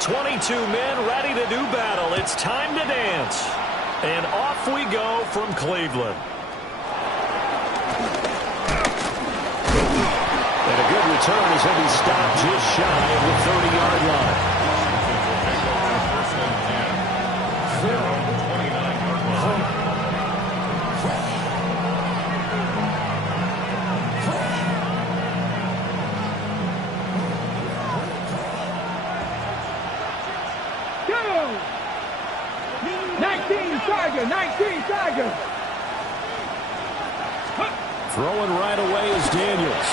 22 men ready to do battle. It's time to dance. And off we go from Cleveland. And a good return as he'll be stopped just shy of the 30-yard line. Go! 19 Tiger! Throwing right away is Daniels.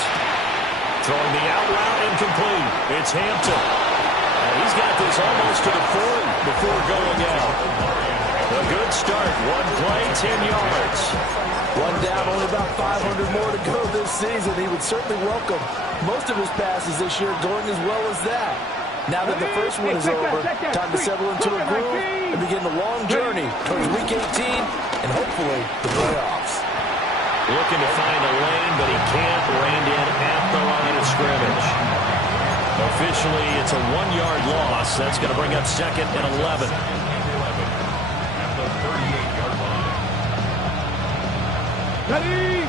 Throwing the out route incomplete. It's Hampton. And he's got this almost to the 40 before going out. A good start. One play, 10 yards. One down, only about 500 more to go this season. He would certainly welcome most of his passes this year going as well as that. Now that the first one is over, time to settle into a groove and begin the long journey towards Week 18 and hopefully the playoffs. Looking to find a lane, but he can't. Ran in at the line of scrimmage. Officially, it's a 1-yard loss. That's going to bring up 2nd and 11. At the 38-yard line. Ready!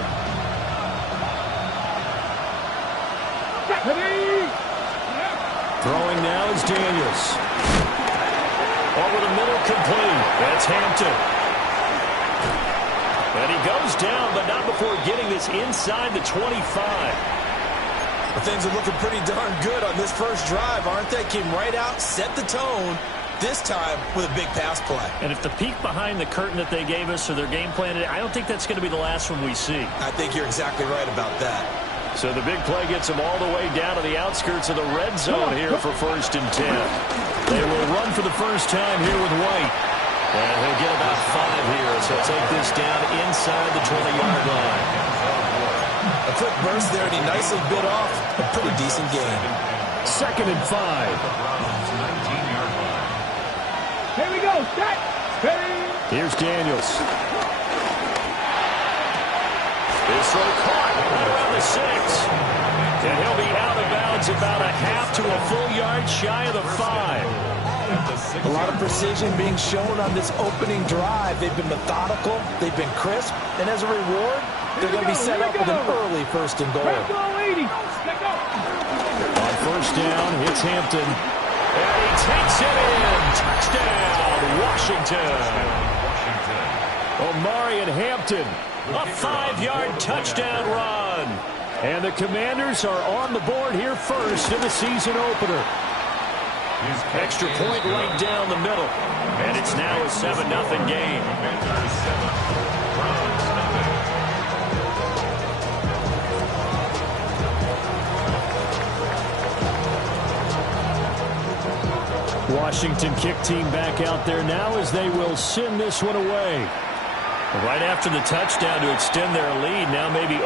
Throwing now is Daniels. Over the middle, complete. That's Hampton. And he goes down, but not before getting this inside the 25. Well, things are looking pretty darn good on this first drive, aren't they? Came right out, set the tone, this time with a big pass play. And if the peek behind the curtain that they gave us or their game plan, I don't think that's going to be the last one we see. I think you're exactly right about that. So the big play gets them all the way down to the outskirts of the red zone here for 1st and 10. They will run for the first time here with White. And he'll get about 5 here, so he'll take this down inside the 20-yard line. A quick burst there, and he nicely bit off a pretty decent gain. 2nd and 5. Here we go, set! Ready! Here's Daniels. This throw caught right around the 6. And he'll be out of bounds about a half to a full yard shy of the 5. A lot of precision being shown on this opening drive. They've been methodical, they've been crisp, and as a reward, they're going to be set up with an early 1st and goal. On 1st down, it's Hampton. And he takes it in. Touchdown, Washington. Omarion Hampton, a 5-yard touchdown run. And the Commanders are on the board here first in the season opener. Extra point right down the middle. And it's now a 7-0 game. Washington kick team back out there now as they will send this one away. Right after the touchdown to extend their lead, now maybe...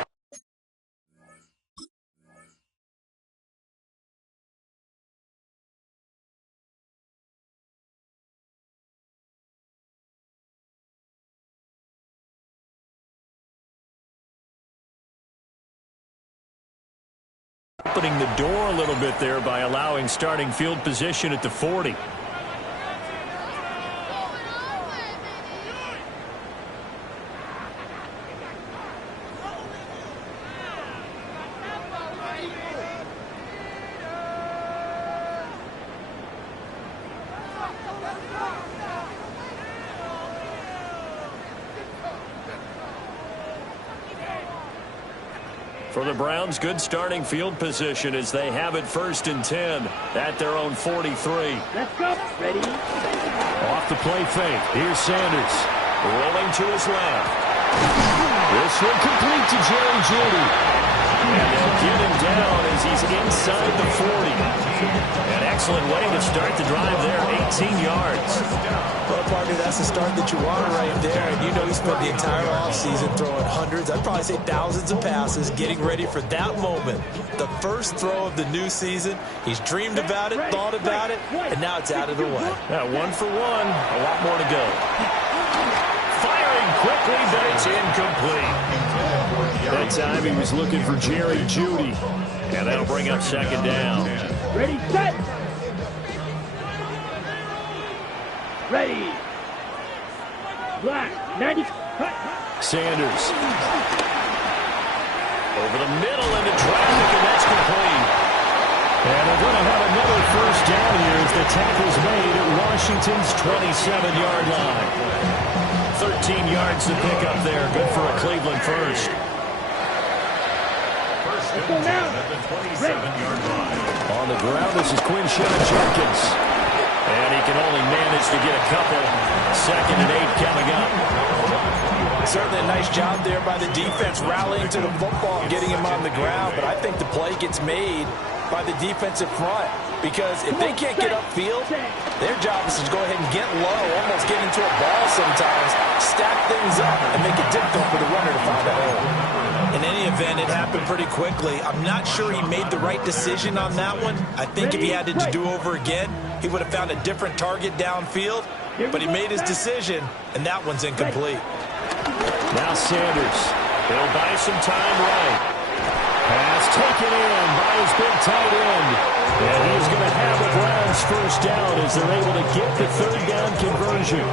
opening the door a little bit there by allowing starting field position at the 40. For the Browns, good starting field position as they have it 1st and 10 at their own 43. Let's go. Ready? Off the play fake. Here's Sanders. Rolling to his left. This one complete to Jerry Jeudy. And they'll get him down as he's inside the 40. An excellent way to start the drive there, 18 yards. Well, partner, that's the start that you want right there. And you know he spent the entire offseason throwing hundreds, I'd probably say thousands of passes, getting ready for that moment. The first throw of the new season. He's dreamed about it, thought about it, and now it's out of the way. Yeah, 1 for 1. A lot more to go. Firing quickly, but it's incomplete. That time he was looking for Jerry Jeudy. And that'll bring up 2nd down. Ready, set! Ready. Black. 90. Sanders. Over the middle into traffic, and that's complete. And they're going to have another first down here as the tackle's made at Washington's 27-yard line. 13 yards to pick up there. Good for a Cleveland first. First and 10 at the 27-yard line. On the ground, this is Quinshawn Jenkins. And he can only manage to get a couple. 2nd and 8 coming up. Certainly a nice job there by the defense rallying to the football and getting him on the ground. But I think the play gets made by the defensive front. Because if they can't get upfield, their job is to go ahead and get low, almost get into a ball sometimes, stack things up, and make it difficult for the runner to find a hole. In any event, it happened pretty quickly. I'm not sure he made the right decision on that one. I think if he had it to do over again, he would have found a different target downfield. But he made his decision, and that one's incomplete. Now Sanders. He'll buy some time right. Pass taken in by his big tight end. And he's going to have the Browns first down as they're able to get the third down conversion.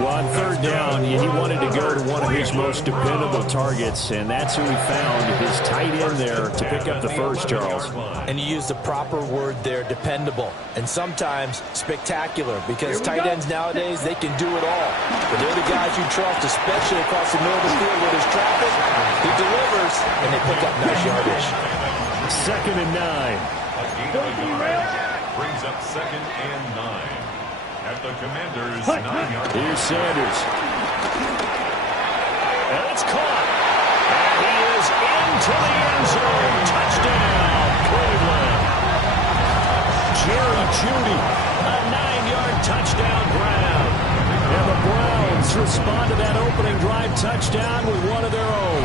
Well, on third down, he wanted to go to one of his most dependable targets, and that's who he found, his tight end there, to pick up the first, Charles. And you used the proper word there, dependable, and sometimes spectacular, because tight ends nowadays, they can do it all. But they're the guys you trust, especially across the middle of the field where there's traffic. He delivers, and they pick up nice yardage. 2nd and 9. Brings up 2nd and 9. At the Commanders' 9-yard line. Here's Sanders. And it's caught. And he is into the end zone. Touchdown, Cleveland. Jerry Jeudy, a 9-yard touchdown grab. And the Browns respond to that opening drive touchdown with one of their own.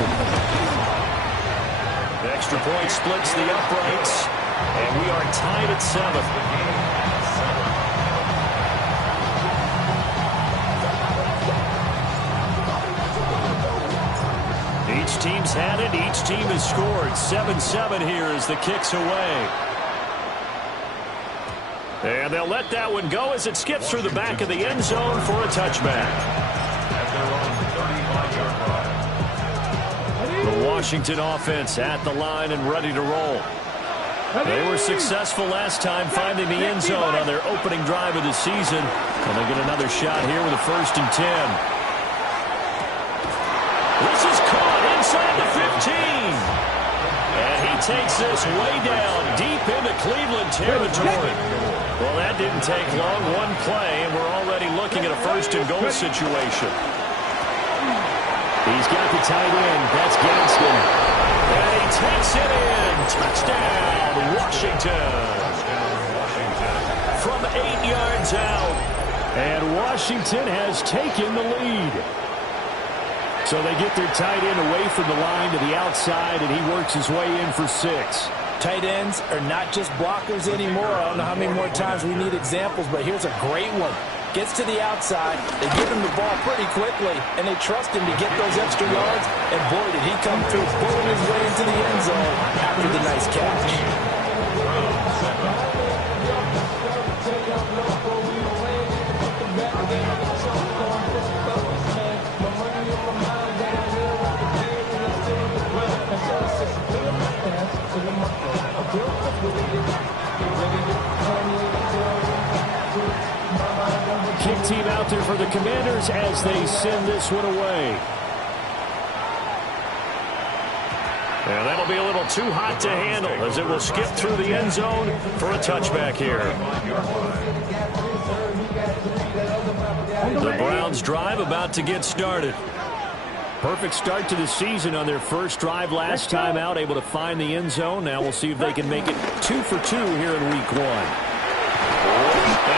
The extra point splits the uprights. And we are tied at 7. Each team's had it. Each team has scored. 7-7 here as the kick's away. And they'll let that one go as it skips through the back of the end zone for a touchback. At their own 35-yard line. The Washington offense at the line and ready to roll. They were successful last time finding the end zone on their opening drive of the season. And they get another shot here with a 1st and 10. This is caught inside the 15. And he takes this way down deep into Cleveland territory. Well, that didn't take long. One play, and we're already looking at a 1st and goal situation. He's got the tight end. That's Gadsden. And he takes it in. Touchdown, Washington. From 8 yards out. And Washington has taken the lead. So they get their tight end away from the line to the outside, and he works his way in for 6. Tight ends are not just blockers anymore. I don't know how many more times we need examples, but here's a great one. Gets to the outside, they give him the ball pretty quickly, and they trust him to get those extra yards, and boy, did he come through, pulling his way into the end zone after the nice catch. Kick team out there for the Commanders as they send this one away. And that'll be a little too hot to handle as it will skip through the end zone for a touchback here. The Browns drive about to get started. Perfect start to the season on their first drive last time out, able to find the end zone. Now we'll see if they can make it 2 for 2 here in week 1. And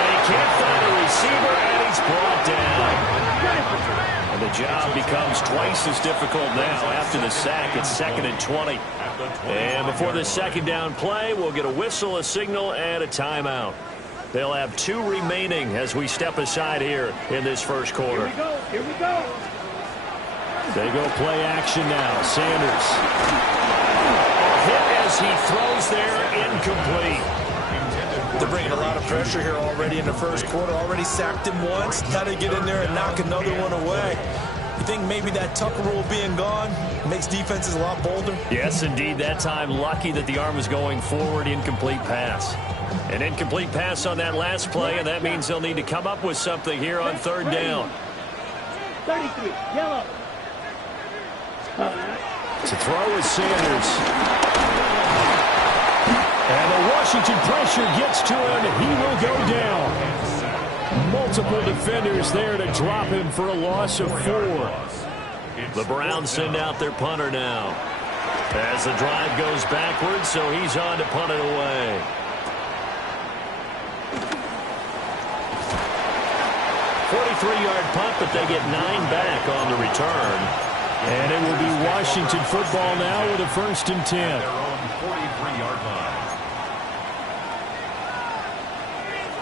he can't find a receiver, and he's brought down. And the job becomes twice as difficult now after the sack. It's 2nd and 20. And before the 2nd down play, we'll get a whistle, a signal, and a timeout. They'll have 2 remaining as we step aside here in this first quarter. Here we go. Here we go. They go play action now. Sanders. Hit as he throws there, incomplete. They're bringing a lot of pressure here already in the first quarter. Already sacked him once. Now they get in there and knock another one away. You think maybe that Tucker rule being gone makes defenses a lot bolder? Yes, indeed. That time, lucky that the arm was going forward. Incomplete pass. An incomplete pass on that last play, and that means they'll need to come up with something here on third down. 33, yellow. To throw is Sanders. And the Washington pressure gets to him. He will go down. Multiple defenders there to drop him for a loss of 4. The Browns send out their punter now. As the drive goes backwards, so he's on to punt it away. Yard punt, but they get 9 back on the return. And it will be Washington football now with a 1st and 10. Their own 43-yard line.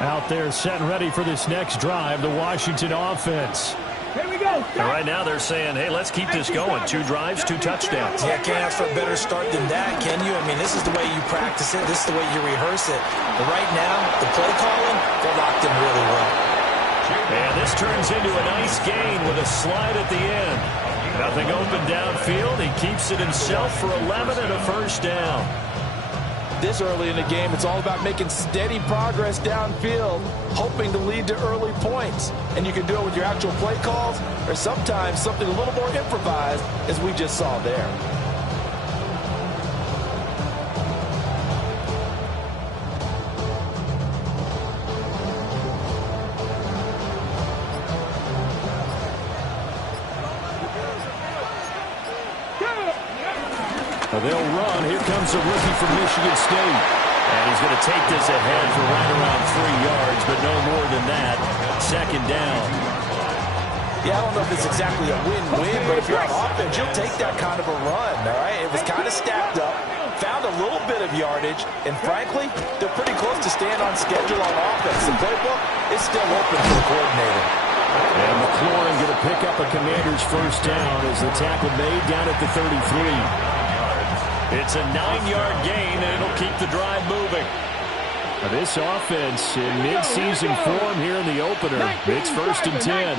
Out there set and ready for this next drive, the Washington offense. Here we go. And right now they're saying, hey, let's keep this going. 2 drives, 2 touchdowns. Yeah, can't ask for a better start than that, can you? I mean, this is the way you practice it. This is the way you rehearse it. But right now, the play calling, they're locked in really well. And this turns into a nice gain with a slide at the end. Nothing open downfield. He keeps it himself for 11 and a 1st down. This early in the game, it's all about making steady progress downfield, hoping to lead to early points. And you can do it with your actual play calls or sometimes something a little more improvised, as we just saw there. They'll run. Here comes a rookie from Michigan State. And he's going to take this ahead for right around 3 yards, but no more than that. 2nd down. Yeah, I don't know if it's exactly a win-win, but if you're on offense, you'll take that kind of a run, all right? It was kind of stacked up, found a little bit of yardage, and frankly, they're pretty close to staying on schedule on offense. The playbook is still open for the coordinator. And McLaurin going to pick up a Commander's 1st down as the tackle made down at the 33. It's a 9-yard gain, and it'll keep the drive moving. Now this offense in midseason form here in the opener. It's 1st and 10.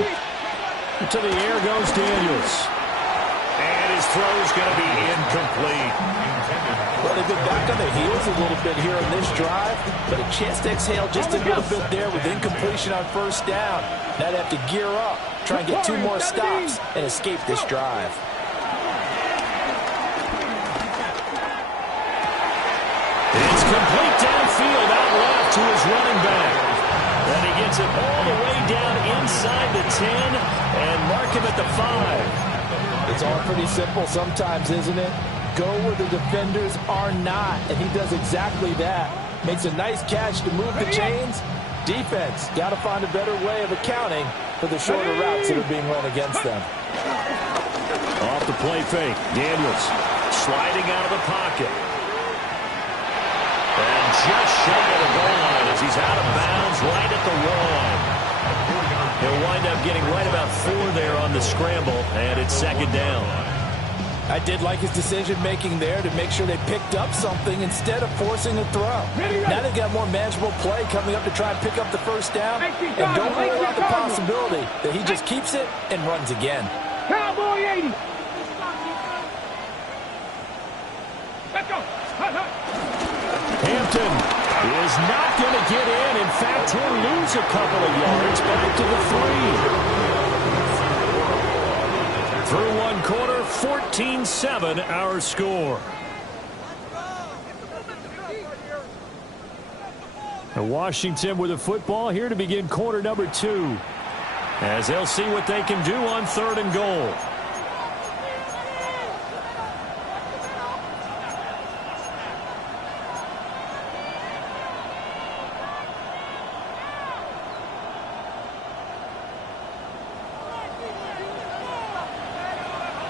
To the air goes Daniels. And his throw's going to be incomplete. Well, they've been back on their heels a little bit here on this drive, but a chance to exhale just a little bit there with incompletion on 1st down. Now they have to gear up, try and get 2 more stops, and escape this drive. It's complete downfield, out left to his running back. And he gets it all the way down inside the 10 and mark him at the 5. It's all pretty simple sometimes, isn't it? Go where the defenders are not, and he does exactly that. Makes a nice catch to move the chains. Defense, got to find a better way of accounting for the shorter routes that are being run against them. Off the play fake, Daniels sliding out of the pocket. And just shy of the goal line as he's out of bounds right at the 1. He'll wind up getting right about 4 there on the scramble, and it's 2nd down. I did like his decision-making there to make sure they picked up something instead of forcing a throw. Now they've got more manageable play coming up to try and pick up the 1st down, and don't rule out the possibility that he just keeps it and runs again. Cowboy 80. Let's go. Hampton is not going to get in. In fact, he'll lose a couple of yards back to the 3. Through 1 quarter, 14-7 our score. And Washington with the football here to begin quarter number 2. As they'll see what they can do on 3rd and goal.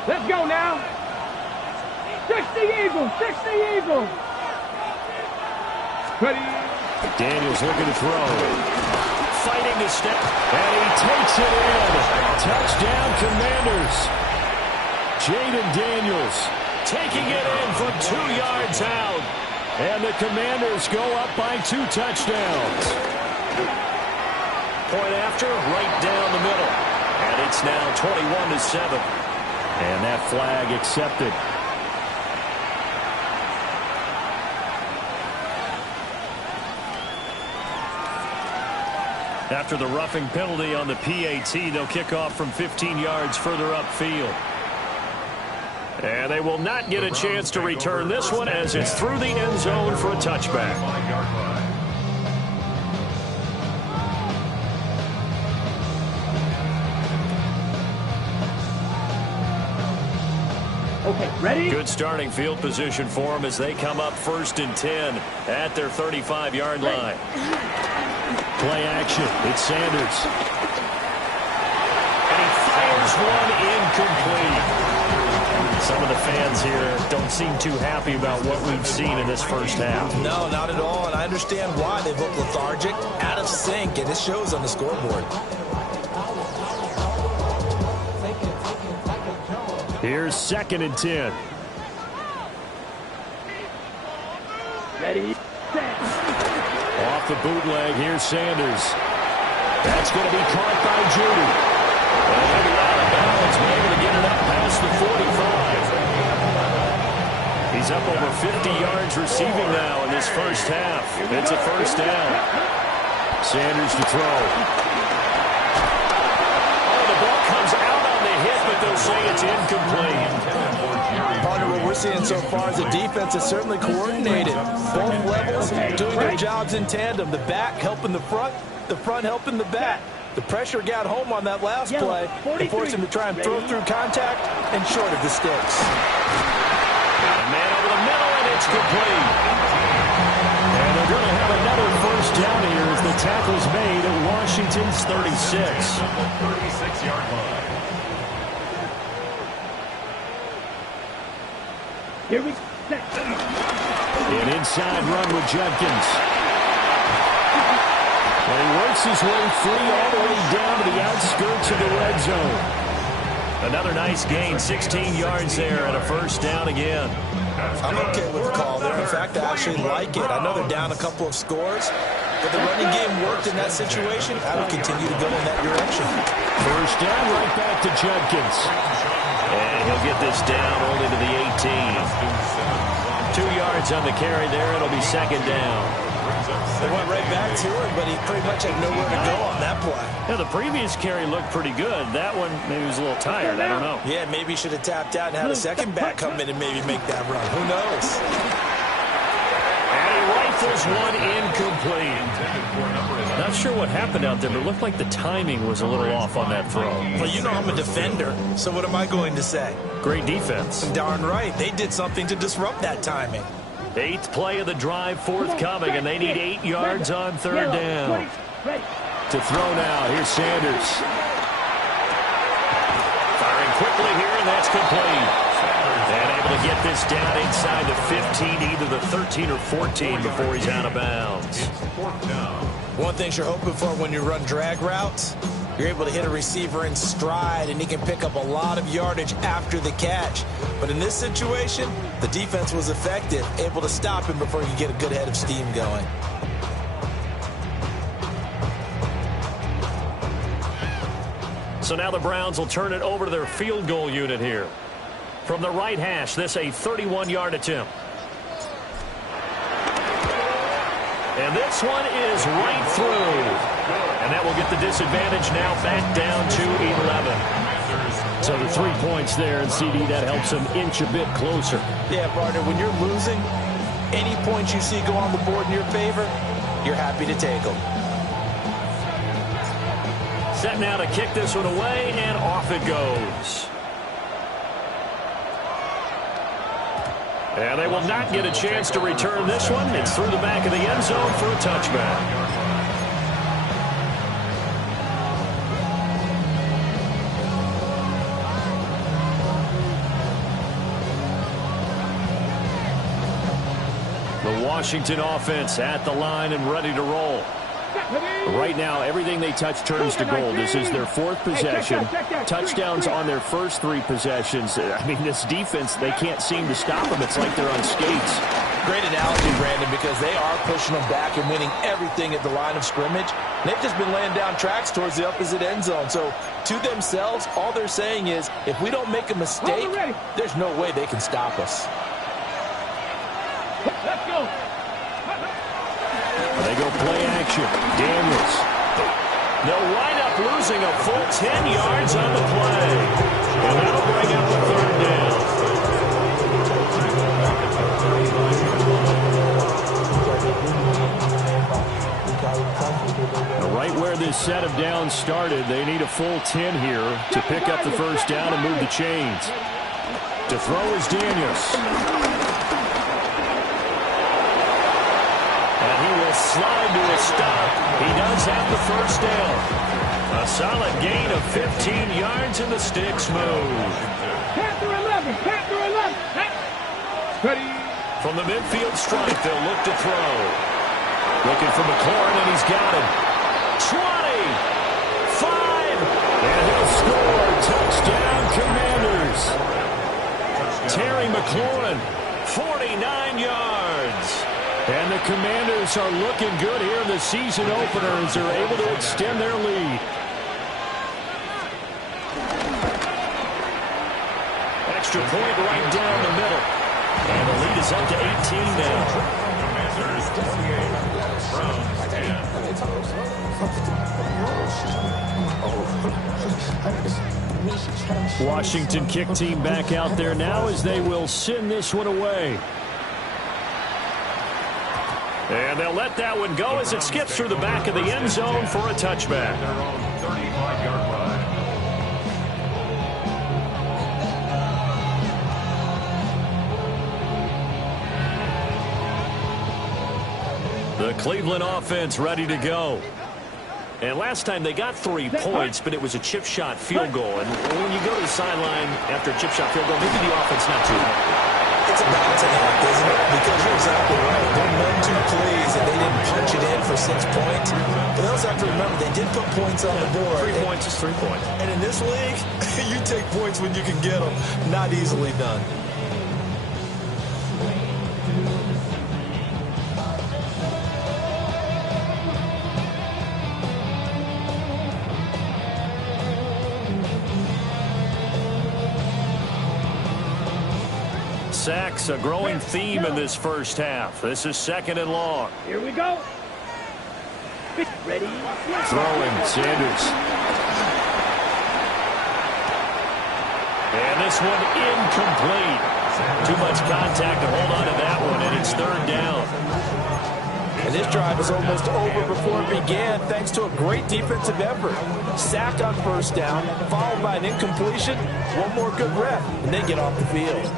Let's go now. 60 Eagles, 60 Eagles. Ready. Daniels looking to throw. Fighting to step, and he takes it in. Touchdown, Commanders. Jaden Daniels taking it in from 2 yards out. And the Commanders go up by 2 touchdowns. Point after, right down the middle. And it's now 21-7. And that flag accepted. After the roughing penalty on the PAT, they'll kick off from 15 yards further upfield. And they will not get a chance to return this one as it's through the end zone for a touchback. Okay, ready? Good starting field position for them as they come up 1st and 10 at their 35-yard line. Play action. It's Sanders. And he fires one incomplete. Some of the fans here don't seem too happy about what we've seen in this first half. No, not at all, and I understand why. They look lethargic, out of sync, and it shows on the scoreboard. Here's 2nd and 10. Ready, set. Off the bootleg, here's Sanders. That's going to be caught by Judy. And he'll be out of bounds, be able to get it up past the 45. He's up over 50 yards receiving now in this first half. It's a first down. Sanders to throw. Oh, the ball comes out on the hit, but they'll say it's incomplete. Partner, what we're seeing so far is the defense is certainly coordinated. Both levels doing their jobs in tandem. The back helping the front helping the back. The pressure got home on that last play and forced him to try and throw through contact and short of the sticks. A man over the middle, and it's complete. And they're going to have another first down here as the tackle's made at Washington's 36. 36-yard line. Here we go. An inside run with Jenkins. And he works his way free all the way down to the outskirts of the red zone. Another nice gain, 16 yards there and a first down again. I'm okay with the call there. In fact, I actually like it. I know they're down a couple of scores, but the running game worked in that situation. I would continue to go in that direction. First down, right back to Jenkins. And he'll get this down only to the 18. 2 yards on the carry there. It'll be 2nd down. They went right back to him, but he pretty much had nowhere to go on that play. Yeah, the previous carry looked pretty good. That one maybe was a little tired. I don't know. Yeah, maybe he should have tapped out and had a second back come in and maybe make that run. Who knows? And he rifles one incomplete. Not sure what happened out there, but it looked like the timing was a little off on that throw. Well, you know I'm a defender, so what am I going to say? Great defense. Darn right. They did something to disrupt that timing. 8th play of the drive forthcoming, and they need 8 yards on 3rd down. To throw now, here's Sanders. Firing quickly here, and that's complete. And able to get this down inside the 15, either the 13 or 14 before he's out of bounds. One thing you're hoping for when you run drag routes, you're able to hit a receiver in stride, and he can pick up a lot of yardage after the catch. But in this situation, the defense was effective, able to stop him before he could get a good head of steam going. So now the Browns will turn it over to their field goal unit here. From the right hash, this a 31-yard attempt. And this one is right through. And that will get the disadvantage now back down to 11. So the 3 points there, and CD, that helps them inch a bit closer. Yeah, partner, when you're losing, any points you see go on the board in your favor, you're happy to take them. Set now to kick this one away, and off it goes. And they will not get a chance to return this one. It's through the back of the end zone for a touchback. The Washington offense at the line and ready to roll. Right now, everything they touch turns to gold. This is their 4th possession. Touchdowns on their first 3 possessions. I mean, this defense, they can't seem to stop them. It's like they're on skates. Great analogy, Brandon, because they are pushing them back and winning everything at the line of scrimmage. They've just been laying down tracks towards the opposite end zone. So to themselves, all they're saying is, if we don't make a mistake, there's no way they can stop us. Let's go. They go play action. Daniels. They'll wind up losing a full 10 yards on the play. And that'll bring up the third down. Right where this set of downs started, they need a full 10 here to pick up the first down and move the chains. To throw is Daniels. And he will slide to a stop. He does have the first down. A solid gain of 15 yards in the sticks move. Panther 11. Panther 11. Ready. From the midfield stripe, they'll look to throw. Looking for McLaurin, and he's got him. 20, 5, and he'll score. Touchdown, Commanders. Terry McLaurin, 49 yards. And the Commanders are looking good here in the season opener as they're able to extend their lead. Extra point right down the middle. And the lead is up to 18 now. Commanders 28, Browns 10. Washington kick team back out there now as they will send this one away. And they'll let that one go as it skips through the back of the end zone for a touchback. Their own 35-yard line. The Cleveland offense ready to go. And last time they got 3 points, but it was a chip shot field goal. And when you go to the sideline after a chip shot field goal, maybe the offense not too happy. It's a balancing act, isn't it? Because you're exactly right. They're 1-2 plays, and they didn't punch it in for 6 points. But they also have to remember, they did put points on the board. 3 points is 3 points. And in this league, you take points when you can get them. Not easily done. Sacks, a growing theme in this first half. This is 2nd and long. Here we go. Ready. Throwing, Sanders. And this one incomplete. Too much contact to hold on to that one, and it's 3rd down. And this drive is almost over before it began thanks to a great defensive effort. Sack on 1st down, followed by an incompletion. One more good rep, and they get off the field.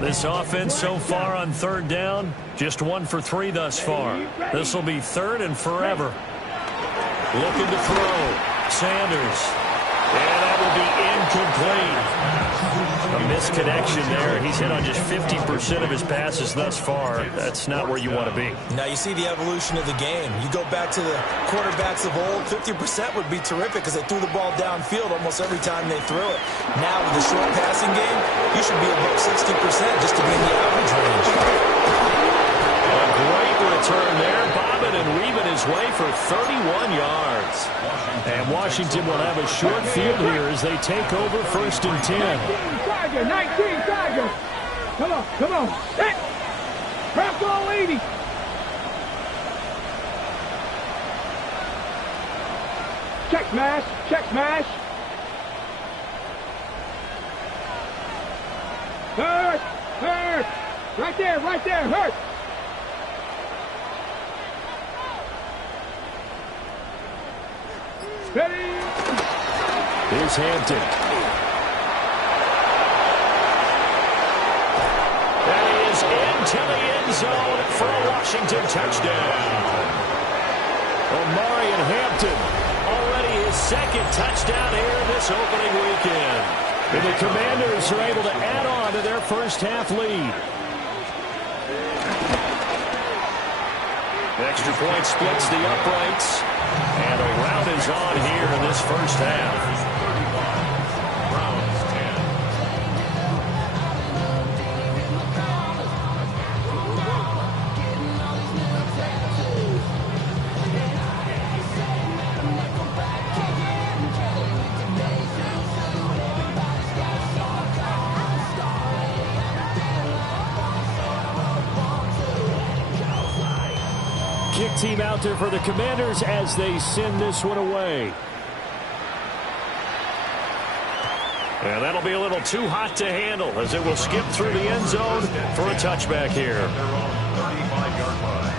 This offense so far on 3rd down, just 1 for 3 thus far. This will be 3rd and forever. Looking to throw. Sanders. And that will be incomplete. A misconnection there. He's hit on just 50% of his passes thus far. That's not where you want to be. Now you see the evolution of the game. You go back to the quarterbacks of old, 50% would be terrific because they threw the ball downfield almost every time they threw it. Now with the short passing game, you should be above 60% just to be in the average range. A great return there. Bobbin and weaving his way for 31 yards. And Washington will have a short field here as they take over 1st and 10. 19 Tiger. Come on, come on. Hey. Prep all 80. Check smash, check smash. Hurt, hurt. Right there, hurt. Ready. Here's Hampton. That is into the end zone for a Washington touchdown. Omarion Hampton, already his 2nd touchdown here this opening weekend. And the Commanders are able to add on to their first half lead. Extra point splits the uprights. And a rout is on here in this first half. kick team out there for the Commanders as they send this one away. And that'll be a little too hot to handle as it will skip through the end zone for a touchback here. They're on the 35-yard line.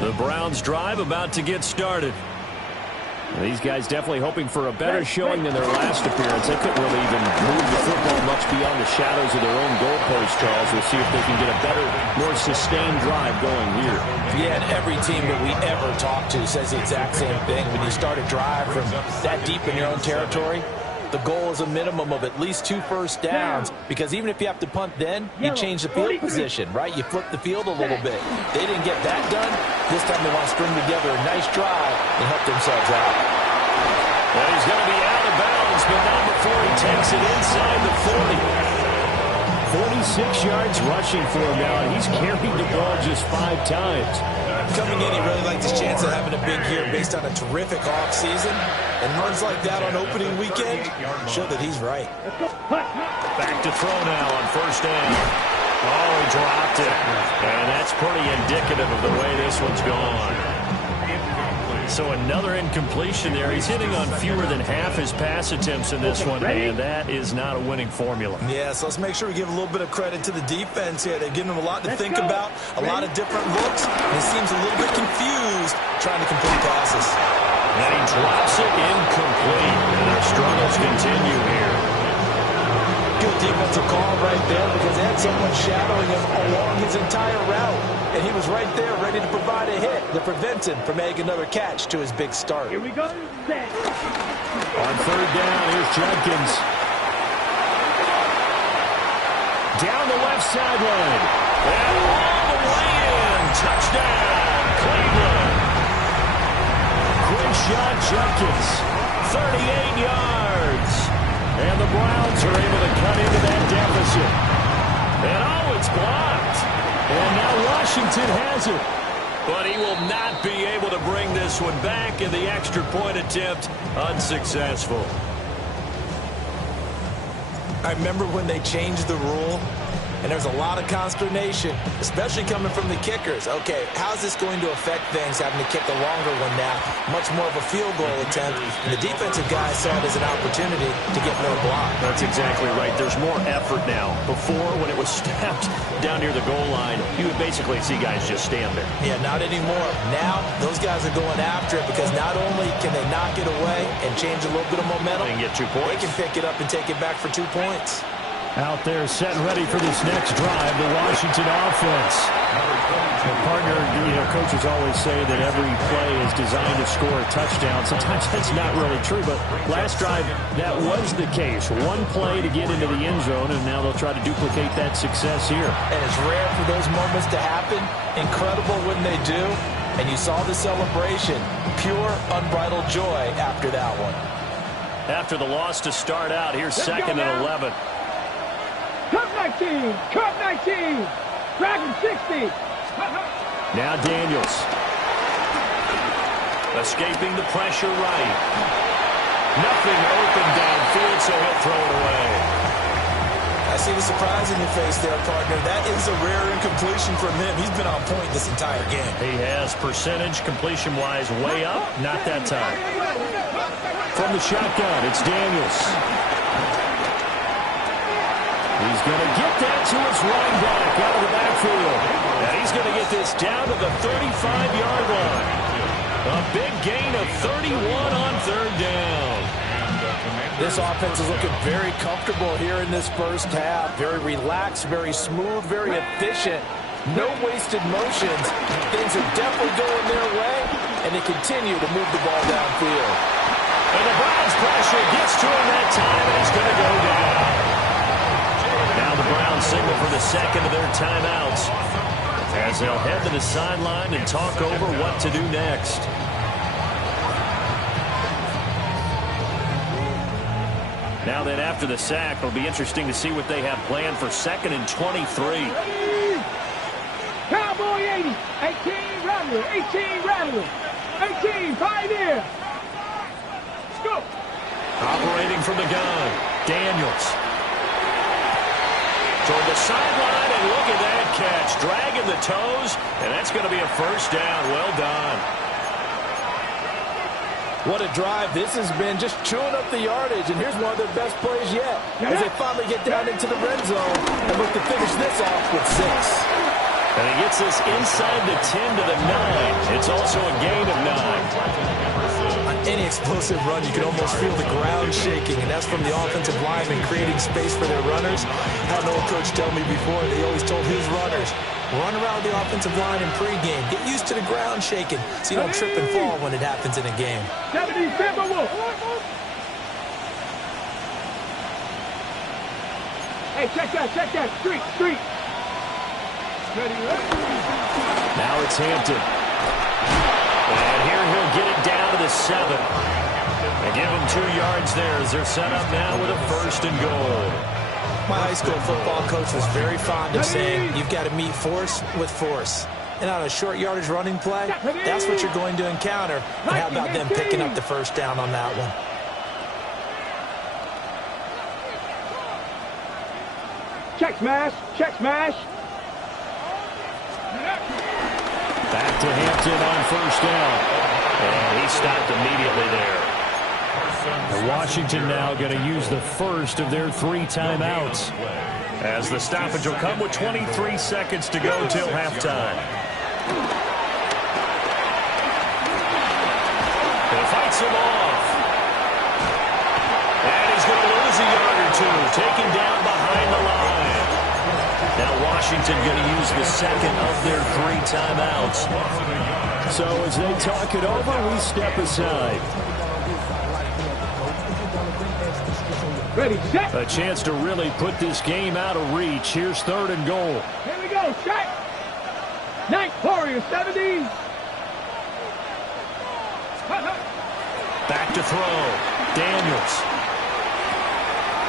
The Browns drive about to get started. These guys definitely hoping for a better showing than their last appearance. They couldn't really even move the football much beyond the shadows of their own goalpost, Charles. We'll see if they can get a better, more sustained drive going here. Yeah, and every team that we ever talk to says the exact same thing. When you start a drive from that deep in your own territory, the goal is a minimum of at least 2 first downs, because even if you have to punt then, you change the field position, right? You flip the field a little bit. They didn't get that done. This time they want to string together a nice drive and help themselves out. Well, he's going to be out of bounds, but not before he takes it inside the 40. 46 yards rushing for him now, and he's carried the ball just 5 times. Coming in, he really liked his chance of having a big year based on a terrific offseason. And runs like that on opening weekend show that he's right. Back to throw now on first down. Oh, he dropped it. And that's pretty indicative of the way this one's gone. So another incompletion there. He's hitting on fewer than half his pass attempts in this one, and that is not a winning formula. Yeah, so let's make sure we give a little bit of credit to the defense here. They're giving him a lot to think about, a lot of different looks, and he seems a little bit confused trying to complete passes. And he drops it incomplete. And their struggles continue here. Good defensive call right there, because they had someone shadowing him along his entire route. And he was right there ready to provide a hit that prevents him from making another catch to his big start. Here we go. On third down, here's Jenkins. Down the left sideline. And all the way in. Touchdown, Cleveland. Quinshon Jenkins, 38 yards. And the Browns are able to cut into that deficit. And oh, it's blocked. And now Washington has it. But he will not be able to bring this one back, and the extra point attempt unsuccessful. I remember when they changed the rule, and there's a lot of consternation, especially coming from the kickers. Okay, how's this going to affect things, having to kick a longer one now? Much more of a field goal attempt, and the defensive guys saw it as an opportunity to get more block. That's exactly right. There's more effort now. Before, when it was snapped down near the goal line, you would basically see guys just stand there. Yeah, not anymore. Now, those guys are going after it, because not only can they knock it away and change a little bit of momentum, They can get 2 points. they can pick it up and take it back for 2 points. Out there set and ready for this next drive, the Washington offense. Partner, coaches always say that every play is designed to score a touchdown. Sometimes that's not really true, but last drive, that was the case. One play to get into the end zone, and now they'll try to duplicate that success here. And it's rare for those moments to happen. Incredible when they do. And you saw the celebration. Pure, unbridled joy after that one. After the loss to start out, here's second and 11. Cut 19. Cut 19. Dragon 60. Now Daniels. Escaping the pressure right. Nothing open downfield, so he'll throw it away. I see the surprise in your face there, partner. That is a rare incompletion from him. He's been on point this entire game. He has percentage completion-wise way up. Not that time. From the shotgun, it's Daniels. He's going to get that to his running back out of the backfield. And he's going to get this down to the 35-yard line. A big gain of 31 on third down. This offense is looking very comfortable here in this first half. Very relaxed, very smooth, very efficient. No wasted motions. Things are definitely going their way, and they continue to move the ball downfield. And the Browns pressure gets to him that time, and he's going to go down. Now the Browns signal for the second of their timeouts as they'll head to the sideline and talk over what to do next. Now then, after the sack, it'll be interesting to see what they have planned for second and 23. Cowboy 80. 18 Rattler. 18 Rattler. 18 Pioneer. Let's go. Operating from the gun. Daniels. Toward the sideline, and look at that catch. Dragging the toes, and that's going to be a first down. Well done. What a drive this has been, just chewing up the yardage, and here's one of their best plays yet as they finally get down into the red zone and look to finish this off with 6. And he gets this inside the 10 to the 9. It's also a gain of 9. On any explosive run, you can almost feel the ground shaking, and that's from the offensive linemen creating space for their runners. I had an old coach tell me before, they always told his runners, run around the offensive line in pregame. Get used to the ground shaking so you don't trip and fall when it happens in a game. 77 Wolf. Hey, check that. Street. Now it's Hampton. And here he'll get it down to the 7. And give him 2 yards there as they're set up now with a 1st and goal. My high school football coach was very fond of saying, you've got to meet force with force. And on a short yardage running play, that's what you're going to encounter. And how about them picking up the first down on that one? Check smash. Back to Hampton on 1st down. And he stopped immediately there. And Washington now going to use the first of their 3 timeouts, as the stoppage will come with 23 seconds to go till halftime. He fights him off. And he's going to lose a yard or 2, taken down behind the line. Now Washington going to use the second of their 3 timeouts. So as they talk it over, we step aside. Ready, set. A chance to really put this game out of reach. Here's 3rd and goal. Here we go, check. Ninth Warrior, 70. Back to throw. Daniels.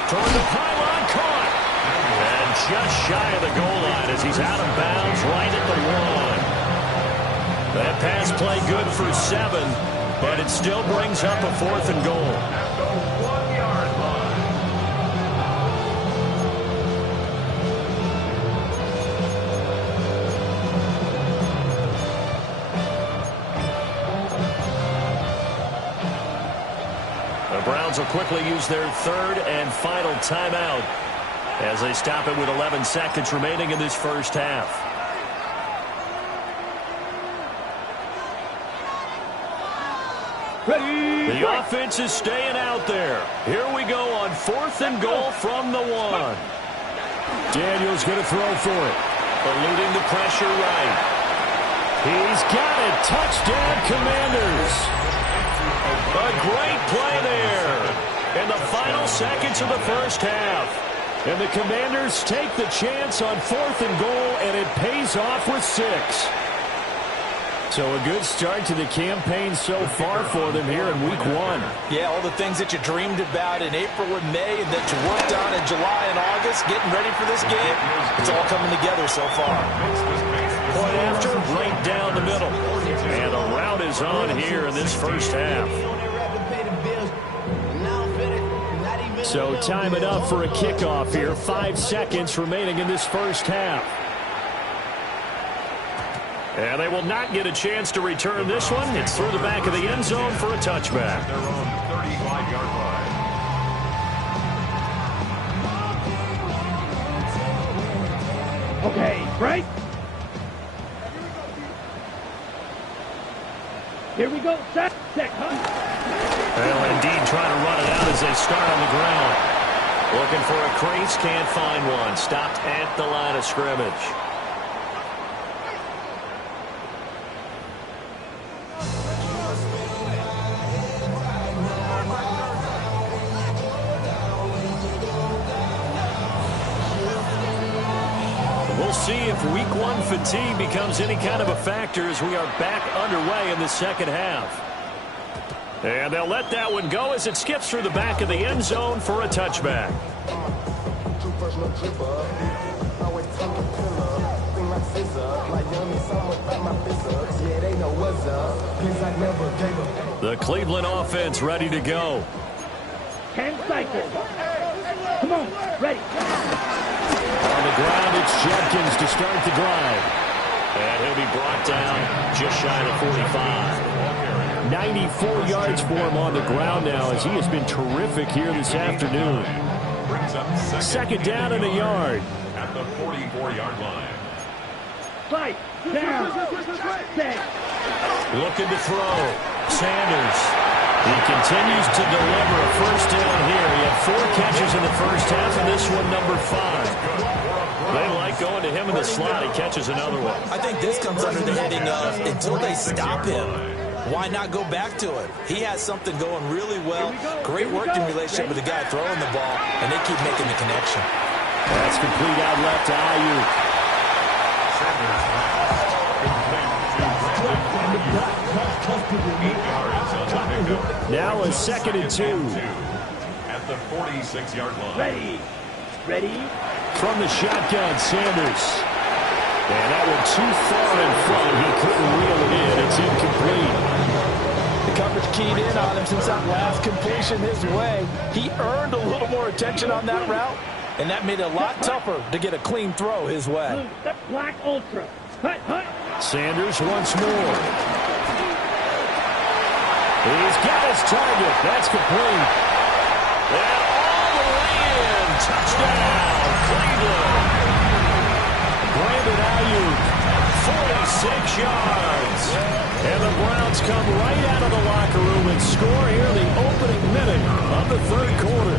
Toward the pylon, caught. And just shy of the goal line as he's out of bounds right at the 1. That pass play good for 7, but it still brings up a 4th and goal. The Browns will quickly use their 3rd and final timeout as they stop it with 11 seconds remaining in this first half. Ready. The offense is staying out there. Here we go on 4th and goal from the 1. Daniels going to throw for it. Eluding the pressure right. He's got it. Touchdown, Commanders. A great play there in the final seconds of the first half. And the Commanders take the chance on 4th and goal, and it pays off with 6. So a good start to the campaign so far for them here in week 1. Yeah, all the things that you dreamed about in April and May and that you worked on in July and August, getting ready for this game, it's all coming together so far. Point after, right down the middle. And a rout is on here in this first half. So time it up for a kickoff here. 5 seconds remaining in this first half. And they will not get a chance to return this one. It's through the back of the end zone for a touchback. Their own 35-yard line. Okay, right. Here we go, set, Well, indeed, trying to run it out as they start on the ground. Looking for a crease, can't find one. Stopped at the line of scrimmage. We'll see if week 1 fatigue becomes any kind of a factor as we are back underway in the second half. And they'll let that one go as it skips through the back of the end zone for a touchback. The Cleveland offense ready to go. 10 cycles. Come on, ready. On the ground, it's Judkins to start the drive. And he'll be brought down just shy of 45. 94 yards for him on the ground now as he has been terrific here this afternoon. Second down and a yard. At the 44-yard line. Fight, down, set. Looking to throw. Sanders. He continues to deliver a first down here. He had 4 catches in the first half, and this one number 5. They like going to him in the slot. He catches another one. I think this comes under the heading of until they stop him, why not go back to it? He has something going really well. Great working relationship with the guy throwing the ball, and they keep making the connection. That's complete out left to Ayuk. Now a second and 2. At the 46-yard line. Ready, ready. From the shotgun, Sanders. And that one too far in front. He couldn't reel it in. It's incomplete. The coverage keyed in on him since that last completion his way. He earned a little more attention on that route, and that made it a lot tougher to get a clean throw his way. The black ultra. Hut, hut. Sanders once more. He's got his target. That's complete. And all the way in. Touchdown, Cleveland. Brandon Ayuk, 46 yards. And the Browns come right out of the locker room and score here in the opening minute of the third quarter.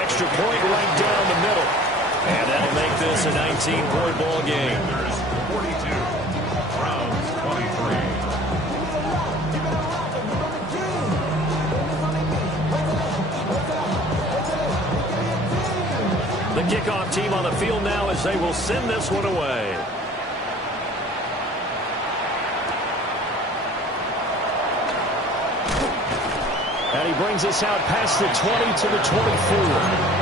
Extra point right down the middle. And that'll make this a 19-point ball game. 42. Browns 23. The kickoff team on the field now as they will send this one away. And he brings us out past the 20 to the 24.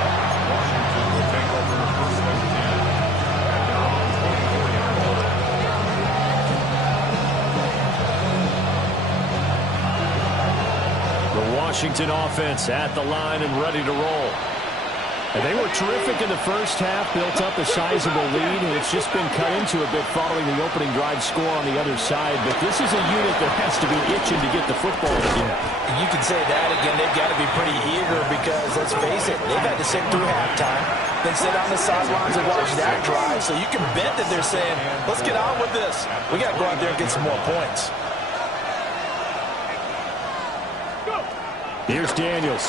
Washington offense at the line and ready to roll. And they were terrific in the first half, built up a sizable lead, and it's just been cut into a bit following the opening drive score on the other side. But this is a unit that has to be itching to get the football again. You can say that again. They've got to be pretty eager because, let's face it, they've had to sit through halftime, then sit on the sidelines and watch that drive. So you can bet that they're saying, let's get on with this. We got to go out there and get some more points. Here's Daniels.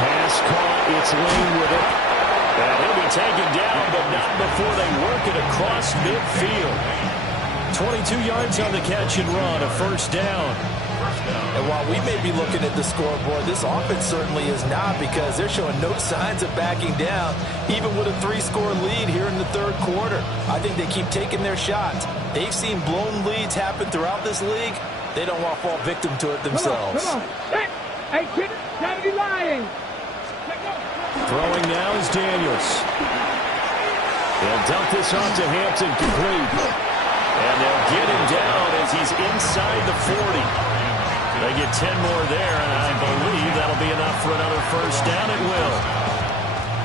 Pass caught. It's Lane with it. And he'll be taken down, but not before they work it across midfield. 22 yards on the catch and run, a first down. And while we may be looking at the scoreboard, this offense certainly is not, because they're showing no signs of backing down, even with a 3-score lead here in the third quarter. I think they keep taking their shots. They've seen blown leads happen throughout this league. They don't want to fall victim to it themselves. Come on. Hey, kid, time to be lying. Throwing now is Daniels. They'll dump this off to Hampton, complete. And they'll get him down as he's inside the 40. They get 10 more there, and I believe that'll be enough for another first down. It will.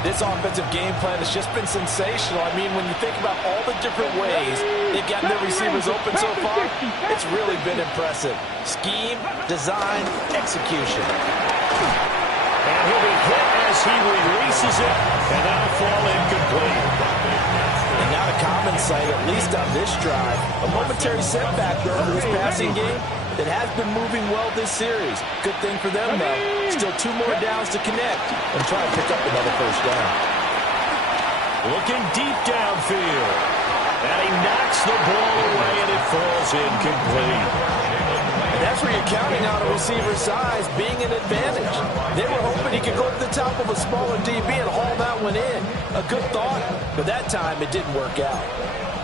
This offensive game plan has just been sensational. I mean, when you think about all the different ways they've gotten their receivers open so far, it's really been impressive. Scheme, design, execution. And he'll be hit as he releases it, and that'll fall incomplete. And not a common sight, at least on this drive. A momentary setback, though, for this passing game that has been moving well this series. Good thing for them, though. Still 2 more downs to connect and try to pick up another first down. Looking deep downfield. And he knocks the ball away, and it falls incomplete. And that's where you're counting on a receiver's size being an advantage. They were hoping he could go to the top of a smaller DB and haul that one in. A good thought, but that time it didn't work out.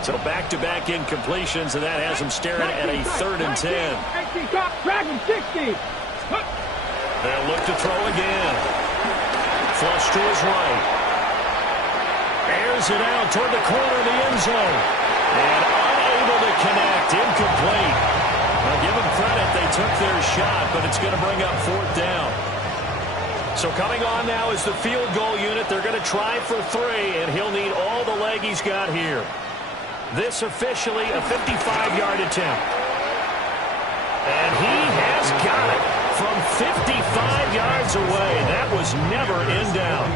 So back-to-back incompletions, and that has him staring at a 3rd and 10. Drag him 60. They'll look to throw again. Flush to his right. Airs it out toward the corner of the end zone. And unable to connect. Incomplete. took their shot, but it's going to bring up 4th down. So coming on now is the field goal unit. They're going to try for 3, and he'll need all the leg he's got here. This officially a 55-yard attempt. And he has got it from 55 yards away. That was never in down.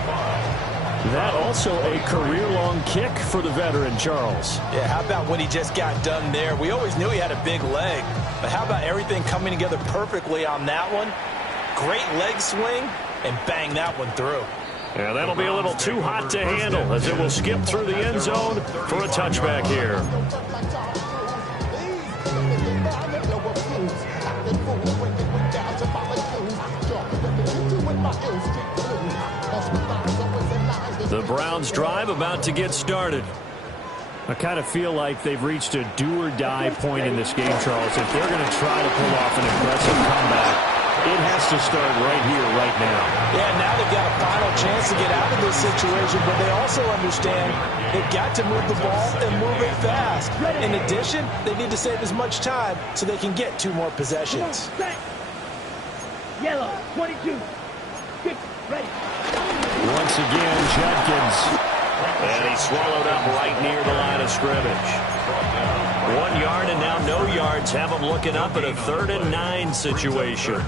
That also a career-long kick for the veteran, Charles. Yeah, how about what he just got done there? We always knew he had a big leg, but how about everything coming together perfectly on that one? Great leg swing, and bang that one through. Yeah, that'll be a little too hot to handle as it will skip through the end zone for a touchback here. The Browns drive about to get started. I kind of feel like they've reached a do-or-die point in this game, Charles. If they're going to try to pull off an impressive comeback, it has to start right here, right now. Yeah, now they've got a final chance to get out of this situation, but they also understand they've got to move the ball and move it fast. In addition, they need to save as much time so they can get 2 more possessions. Yellow, 22. Get ready. Once again, Jenkins. And he's swallowed up right near the line of scrimmage. 1 yard and now no yards. Have him looking up at a 3rd and 9 situation.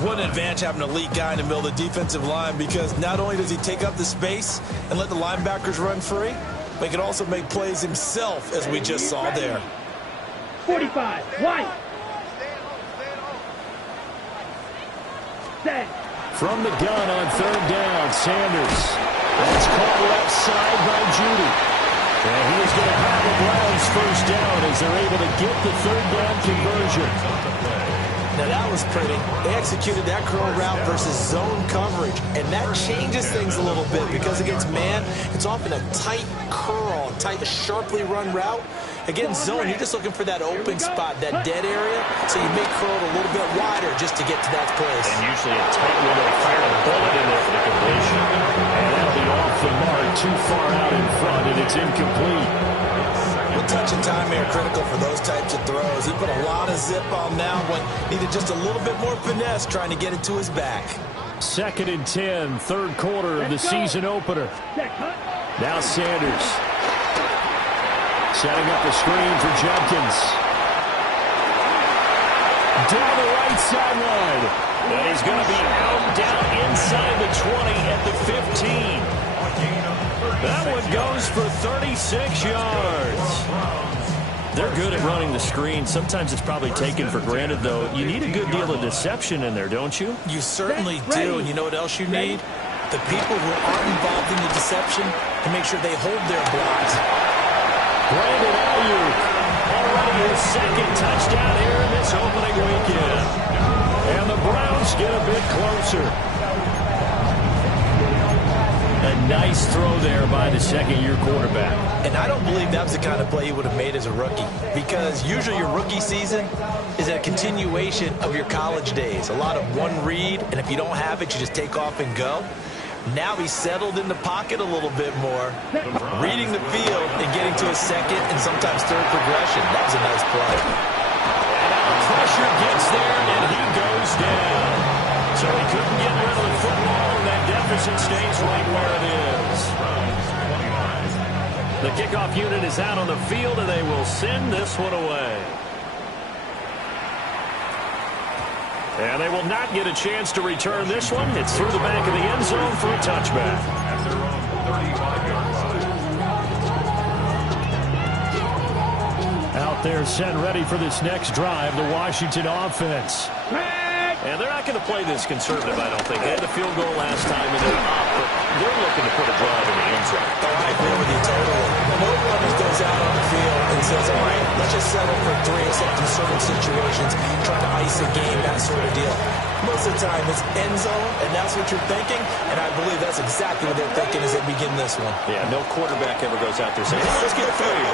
What an advantage having an elite guy in the middle of the defensive line, because not only does he take up the space and let the linebackers run free, but he can also make plays himself, as we just saw there. 45, white. Set. From the gun on 3rd down, Sanders. That's caught left side by Judy. And he is going to grab the Browns 1st down as they're able to get the 3rd down conversion. Now that was pretty. They executed that curl route versus zone coverage, and that changes things a little bit because against man, it's often a tight curl, tight, sharply run route. Against zone, you're just looking for that open spot, that dead area, so you may curl it a little bit wider just to get to that place. And usually a tight window to fire a bullet in there for the completion. And that'll be off the mark, too far out in front, and it's incomplete. Well, touch and time are critical for those types of throws. He put a lot of zip on that one. Needed just a little bit more finesse trying to get it to his back. 2nd and 10, 3rd quarter of the season opener. Now Sanders. Setting up the screen for Jenkins. Down the right sideline. And he's going to be out down inside the 20 at the 15. That one goes for 36 yards. They're good at running the screen. Sometimes it's probably taken for granted, though. You need a good deal of deception in there, don't you? You certainly do. And you know what else you need? The people who aren't involved in the deception to make sure they hold their blocks. Brandon Ayuk, already his 2nd touchdown here in this opening weekend. And the Browns get a bit closer. A nice throw there by the 2nd-year quarterback. And I don't believe that was the kind of play he would have made as a rookie, because usually your rookie season is a continuation of your college days. A lot of one read, and if you don't have it, you just take off and go. Now he's settled in the pocket a little bit more, reading the field and getting to his 2nd and sometimes 3rd progression. That was a nice play. And now the pressure gets there, and he goes down. So he couldn't get rid of the football, and that deficit stays right where it is. The kickoff unit is out on the field, and they will send this one away. And they will not get a chance to return this one. It's through the back of the end zone for a touchback. Out there set ready for this next drive, the Washington offense. And they're not going to play this conservative, I don't think. They had the field goal last time, and they're up, but they're looking to put a drive in the end zone. I agree with you totally. No one just goes out on the field and says, all right, let's just settle for 3, except in certain situations, trying to ice a game, that sort of deal. Most of the time, it's end zone, and that's what you're thinking, and I believe that's exactly what they're thinking as they begin this one. Yeah, no quarterback ever goes out there saying, let's get 3, right?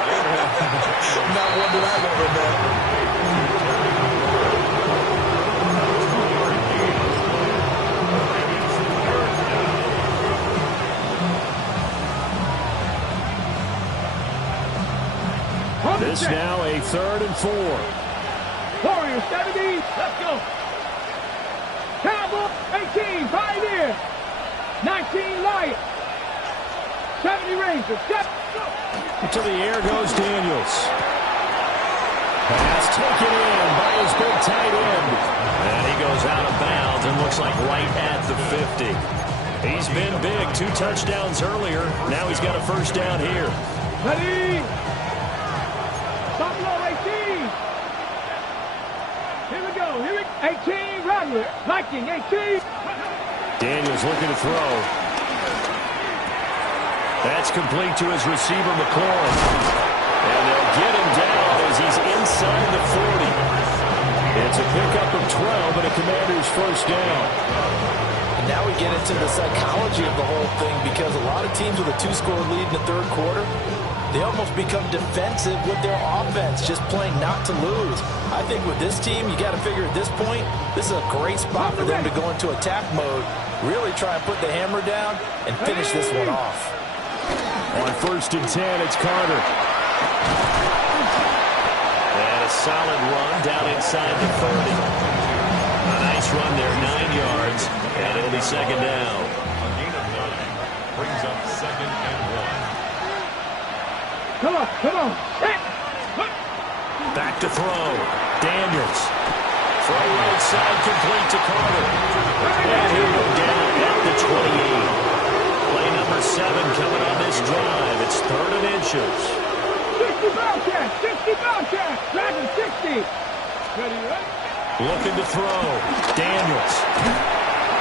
Not one that I've ever met. This now a 3rd and 4. Warriors 70. Let's go. Cowboy 18. Pioneer 19. Lions 70. Rangers. To the air goes Daniels. Pass taken in by his big tight end. And he goes out of bounds and looks like right at the 50. He's been big. 2 touchdowns earlier. Now he's got a first down here. Ready. Buffalo 18. Here we go. 18. Rattler. Viking 18. Daniels looking to throw. That's complete to his receiver, McLaurin. And they'll get him down as he's inside the 40. It's a pickup of 12 and a Commander's first down. And now we get into the psychology of the whole thing, because a lot of teams with a 2-score lead in the third quarter, they almost become defensive with their offense, just playing not to lose. I think with this team, you got to figure at this point, this is a great spot for them to go into attack mode, really try and put the hammer down and finish this one off. On 1st and 10, it's Carter. And a solid run down inside the 30. A nice run there, 9 yards, and it'll be second down. A gain of 9 brings up 2nd and 1. Come on, come on. Back to throw. Daniels. Throw right side complete to Carter. And he'll go down at the 28. Play number 7 coming on this drive. It's 3rd and inches. 60 Bobcat, 60 Bobcat. Dragon 60. Ready, ready. Looking to throw. Daniels.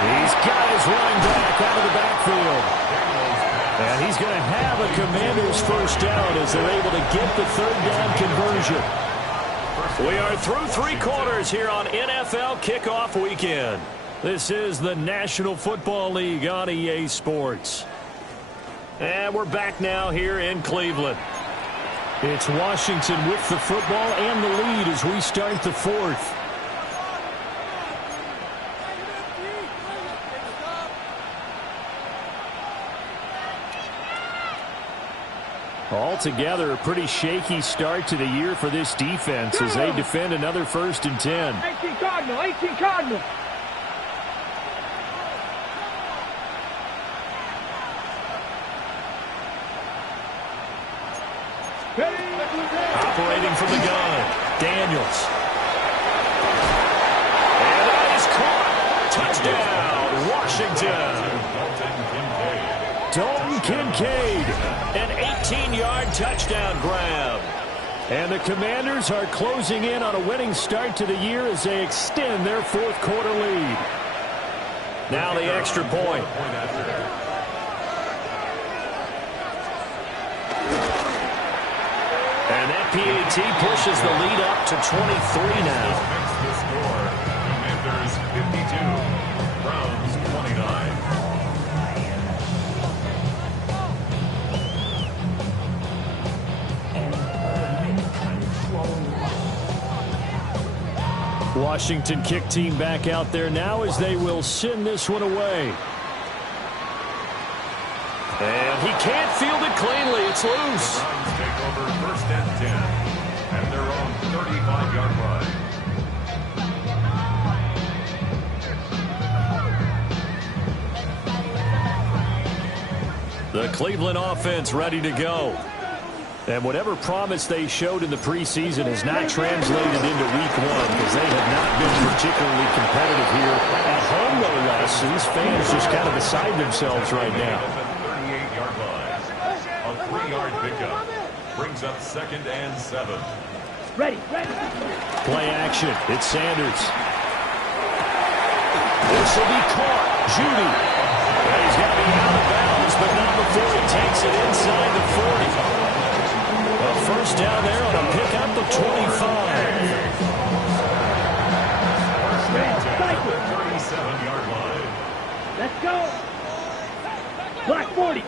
He's got his running back out of the backfield. And he's going to have a Commander's first down as they're able to get the 3rd down conversion. We are through 3 quarters here on NFL Kickoff Weekend. This is the National Football League on EA Sports. And we're back now here in Cleveland. It's Washington with the football and the lead as we start the 4th. Altogether, a pretty shaky start to the year for this defense as they defend another 1st and 10. 18 Cardinal, 18 Cardinal. Operating from the gun, Daniels. And that is caught. Touchdown, Washington. Dalton Kincaid, an 18-yard touchdown grab. And the Commanders are closing in on a winning start to the year as they extend their 4th quarter lead. Now the extra point. And that PAT pushes the lead up to 23 now. The score, Commanders 52, Browns 29. Washington kick team back out there now as they will send this one away. And he can't field it cleanly. It's loose. The Browns take over 1st and 10 at their own 35-yard line. The Cleveland offense ready to go. And whatever promise they showed in the preseason has not translated into week 1 because they have not been particularly competitive here. At home, no less. These fans just kind of beside themselves right now. 38-yard line. A 3-yard pickup brings up 2nd and 7. Ready, ready. Play action. It's Sanders. This will be caught. Judy. And he's got to be out of bounds, but not before he takes it inside the 40. A first down there on a pickup of 25. 37-yard line. Let's go. Black 40.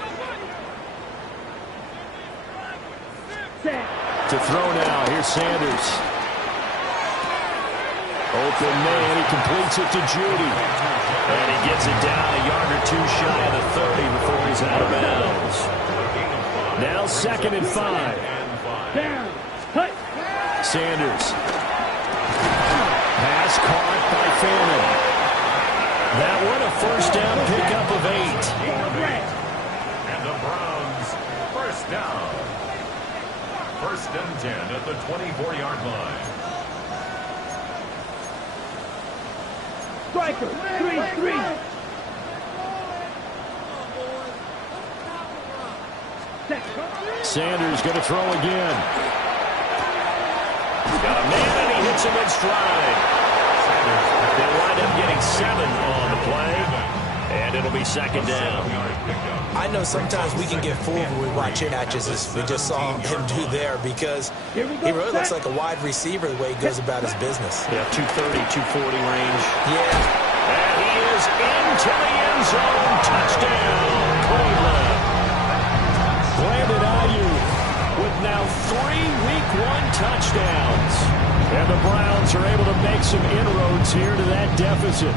Set. To throw now. Here's Sanders. Open man. He completes it to Judy. And he gets it down a yard or 2 shy of the 30 before he's out of bounds. Now 2nd and 5. Down. Cut. Sanders. Pass caught by Fannin. That one a first down pickup of 8. And the Browns, first down. First and 10 at the 24-yard line. Striker, 3-3. Sanders going to throw again. He's got a man, and he hits him in stride. They wind up getting 7 on the play, and it'll be second down. I know sometimes we can get fooled when we watch catches, as we just saw him do there, because he really looks like a wide receiver the way he goes about his business. Yeah, 230, 240 range. Yeah. And he is into the end zone. Touchdown, Cleveland. Brandon Ayuk with now 3 Week 1 touchdowns. And the Browns are able to make some inroads here to that deficit.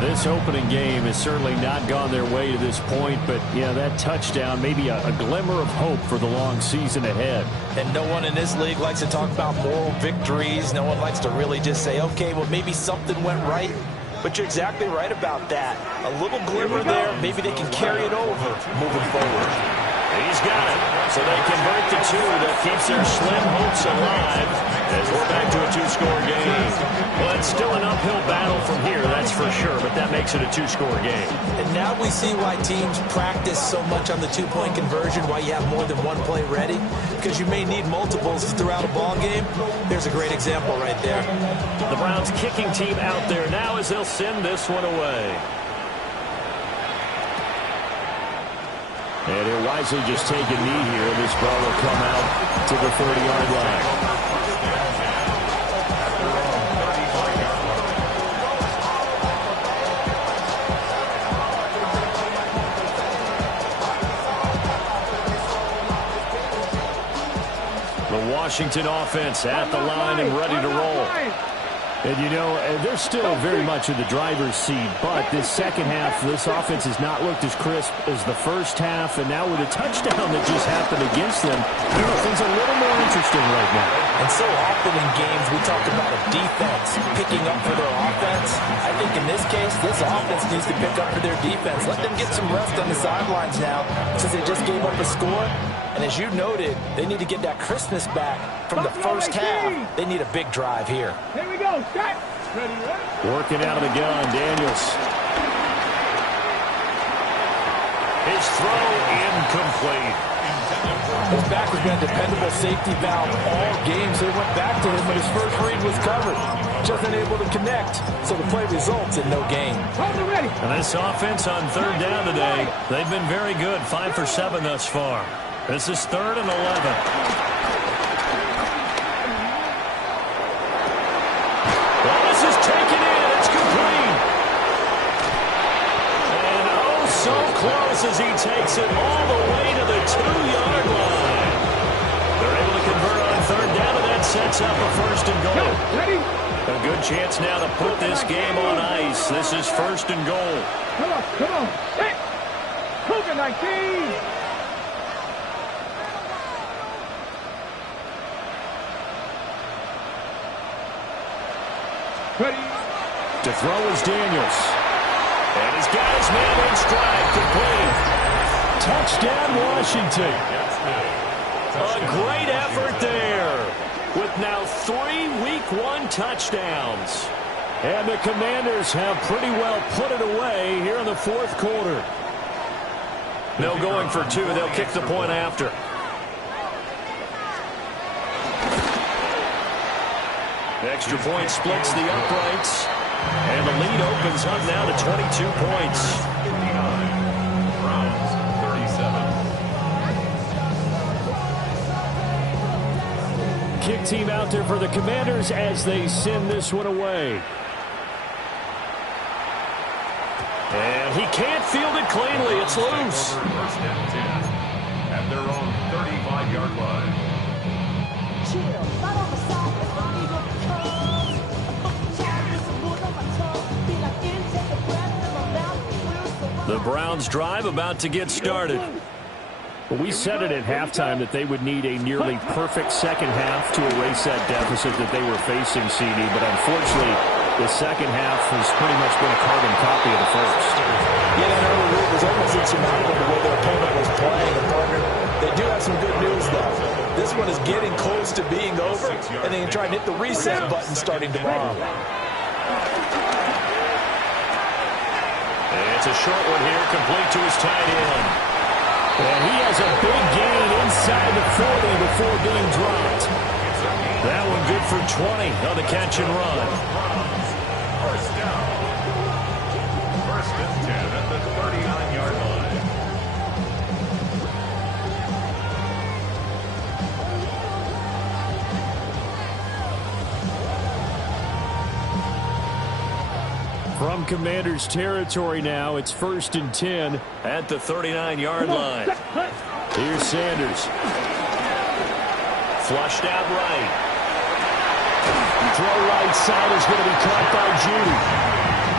This opening game has certainly not gone their way to this point, but yeah, that touchdown, maybe a glimmer of hope for the long season ahead. And no one in this league likes to talk about moral victories. No one likes to really just say, okay, well, maybe something went right. But you're exactly right about that. A little glimmer there, maybe they can carry it over moving forward. He's got it, so they convert the 2 that keeps their slim hopes alive as we're back to a 2-score game. Well, it's still an uphill battle from here, that's for sure, but that makes it a 2-score game. And now we see why teams practice so much on the 2-point conversion, why you have more than one play ready, because you may need multiples throughout a ball game. There's a great example right there. The Browns kicking team out there now as they'll send this one away. And he'll wisely just take a knee here. This ball will come out to the 30-yard line. The Washington offense at the line and ready to roll. And, you know, they're still very much in the driver's seat, but this second half, this offense has not looked as crisp as the first half, and now with a touchdown that just happened against them, you know, things are a little more interesting right now. And so often in games, we talk about a defense picking up for their offense. I think in this case, this offense needs to pick up for their defense. Let them get some rest on the sidelines now, since they just gave up a score. And as you noted, they need to get that crispness back from the first half. They need a big drive here. Here we go. Start. Working out of the gun, Daniels. His throw incomplete. His back has been a dependable safety valve all game, so he went back to him when his first read was covered. Just unable to connect, so the play results in no gain. And this offense on third down today, they've been very good, 5 for 7 thus far. This is 3rd and 11. Well, this is taken in. It's complete. And oh, so close as he takes it all the way to the 2-yard line. They're able to convert on third down, and that sets up a 1st and goal. A good chance now to put this game on ice. This is 1st and goal. Come on, come on. Hey, Cougar 19. Ready. To throw is Daniels. And he's got his man in stride, complete. Touchdown, Washington. A great effort there with now 3 Week 1 touchdowns. And the Commanders have pretty well put it away here in the 4th quarter. No going for 2. They'll kick the point after. Extra point splits the uprights. And the lead opens up now to 22 points. 59. Browns, 37. Kick team out there for the Commanders as they send this one away. And he can't field it cleanly. It's loose. 1st and 10 at their own 35-yard line. The Browns drive about to get started. Well, we said it at halftime that they would need a nearly perfect second half to erase that deficit that they were facing, CD. But unfortunately, the second half has pretty much been a carbon copy of the first. Yeah, that early lead was almost insurmountable the way their opponent was playing. And partner, they do have some good news, though. This one is getting close to being over, and they can try and hit the reset button starting tomorrow. It's a short one here, complete to his tight end. And he has a big gain inside the 40 before being dropped. That one good for 20 on the catch and run. First down. First and 10 at the 39-yard line. From Commanders territory now, it's 1st and 10 at the 39-yard line. Here's Sanders. Flushed out right. Throw right side is going to be caught by Judy.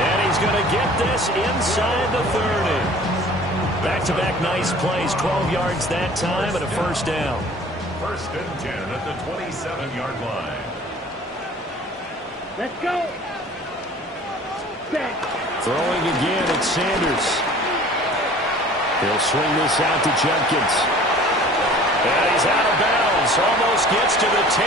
And he's going to get this inside the 30. Back-to-back nice plays, 12 yards that time and a first down. First and 10 at the 27-yard line. Let's go. Throwing again, it's Sanders. He'll swing this out to Jenkins. And he's out of bounds. Almost gets to the 10.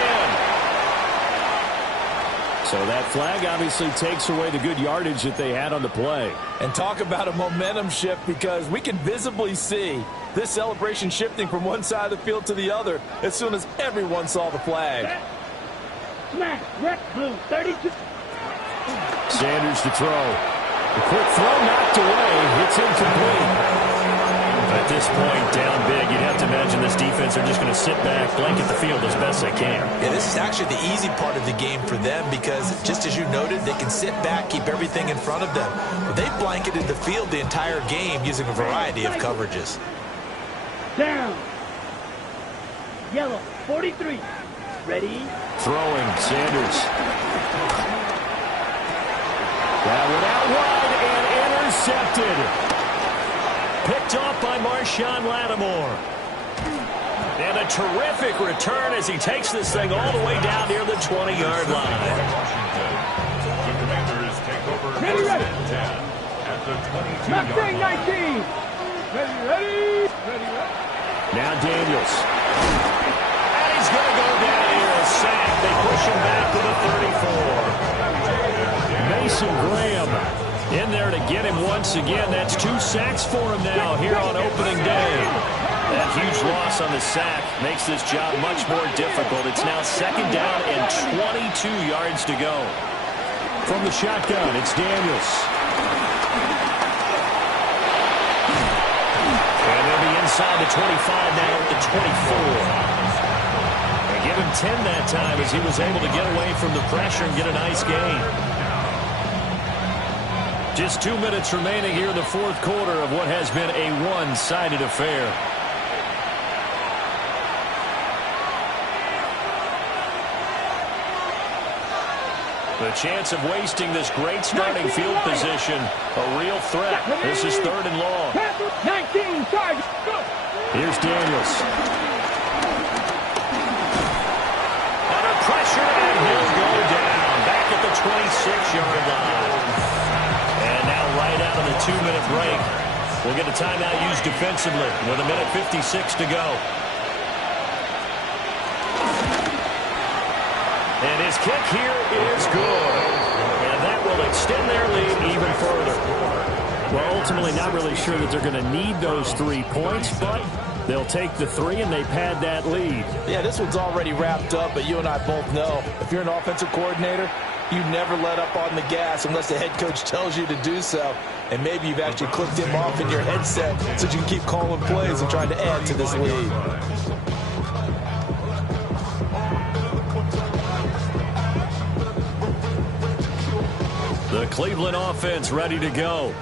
So that flag obviously takes away the good yardage that they had on the play. And talk about a momentum shift, because we can visibly see this celebration shifting from one side of the field to the other as soon as everyone saw the flag. Smash, red, blue, 32. Sanders to throw. The quick throw knocked away. It's incomplete. At this point, down big, you'd have to imagine this defense are just going to sit back, blanket the field as best they can. Yeah, this is actually the easy part of the game for them, because just as you noted, they can sit back, keep everything in front of them. But they've blanketed the field the entire game using a variety of coverages. Down. Yellow, 43. Ready? Throwing, Sanders. That one out wide and intercepted. Picked off by Marshawn Lattimore. And a terrific return as he takes this thing all the way down near the 20-yard line. The Commanders take over Ready, ready. first and 10 at the 22-yard Mustang line. 19. Ready. Now Daniels. And he's going to go down here, a sack. They push him back to the 34. Mason Graham in there to get him once again. That's 2 sacks for him now here on opening day. That huge loss on the sack makes this job much more difficult. It's now second down and 22 yards to go. From the shotgun, it's Daniels. And they'll be inside the 25 now at the 24. They give him 10 that time as he was able to get away from the pressure and get a nice gain. Just 2 minutes remaining here in the fourth quarter of what has been a one-sided affair. The chance of wasting this great starting field position, a real threat. This is 3rd and long. 19, target, go. Here's Daniels. Under pressure, and he'll go down. Back at the 26-yard line. And now right out of the 2-minute break, we'll get a timeout used defensively with 1:56 to go. And his kick here is good. And that will extend their lead even further. Well, ultimately not really sure that they're going to need those 3 points, but they'll take the 3 and they pad that lead. Yeah, this one's already wrapped up, but you and I both know if you're an offensive coordinator, you never let up on the gas unless the head coach tells you to do so. And maybe you've actually clicked him off in your headset so you can keep calling plays and trying to add to this lead. The Cleveland offense ready to go.